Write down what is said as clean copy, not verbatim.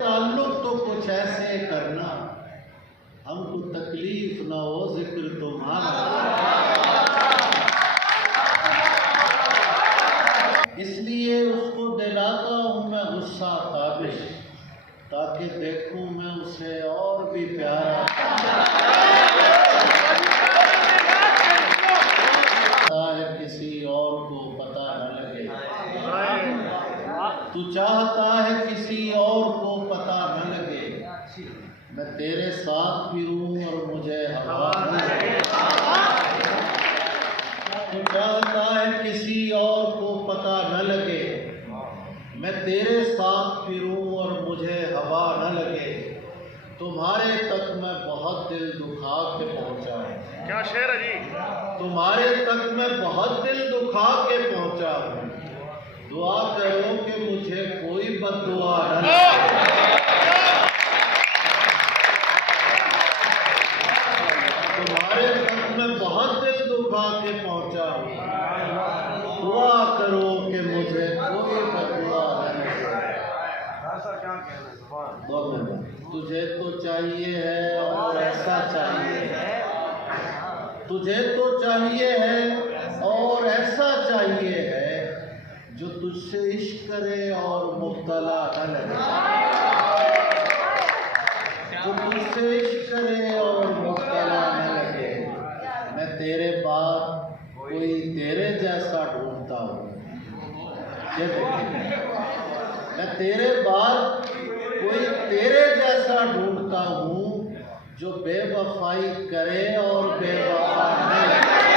ताल्लुक तो कुछ ऐसे करना हमको तकलीफ न हो जिक्र तुम्हारा। इसलिए उसको दिलाता हूँ मैं गुस्सा काबिश, ताकि देखूं मैं उसे और भी प्यारा। है किसी और को पता न लगे, तू चाहता है किसी और को पता न लगे, मैं तेरे साथ फिरूं और मुझे हवा न लगे। तू चाहता है किसी और को पता न लगे, मैं तेरे साथ फिरूं और मुझे हवा न लगे। तुम्हारे तक मैं बहुत दिल दुखा के पहुंचा हूं। क्या शेर है जी। तुम्हारे तक मैं बहुत दिल दुखा के पहुंचा हूं। दुआ करो कि मुझे कोई बद्दुआ न लगे। तुम्हारे तक मैं बहुत दिल दुखा के पहुंचा हूं। दुआ करो कि मुझे कोई बद्दुआ न लगे। तुझे तो चाहिए है और ऐसा चाहिए है, तुझे तो चाहिए है और ऐसा चाहिए है, जो तुझसे इश्क करे और मुब्तला न लगे। जो तुझसे इश्क करे और मुब्तला न लगे। मैं तेरे बाद कोई तेरे जैसा ढूंढता हूँ। मैं तेरे बाद कोई तेरे जैसा ढूंढता हूँ, जो बेवफाई करे और बेवफा नहीं।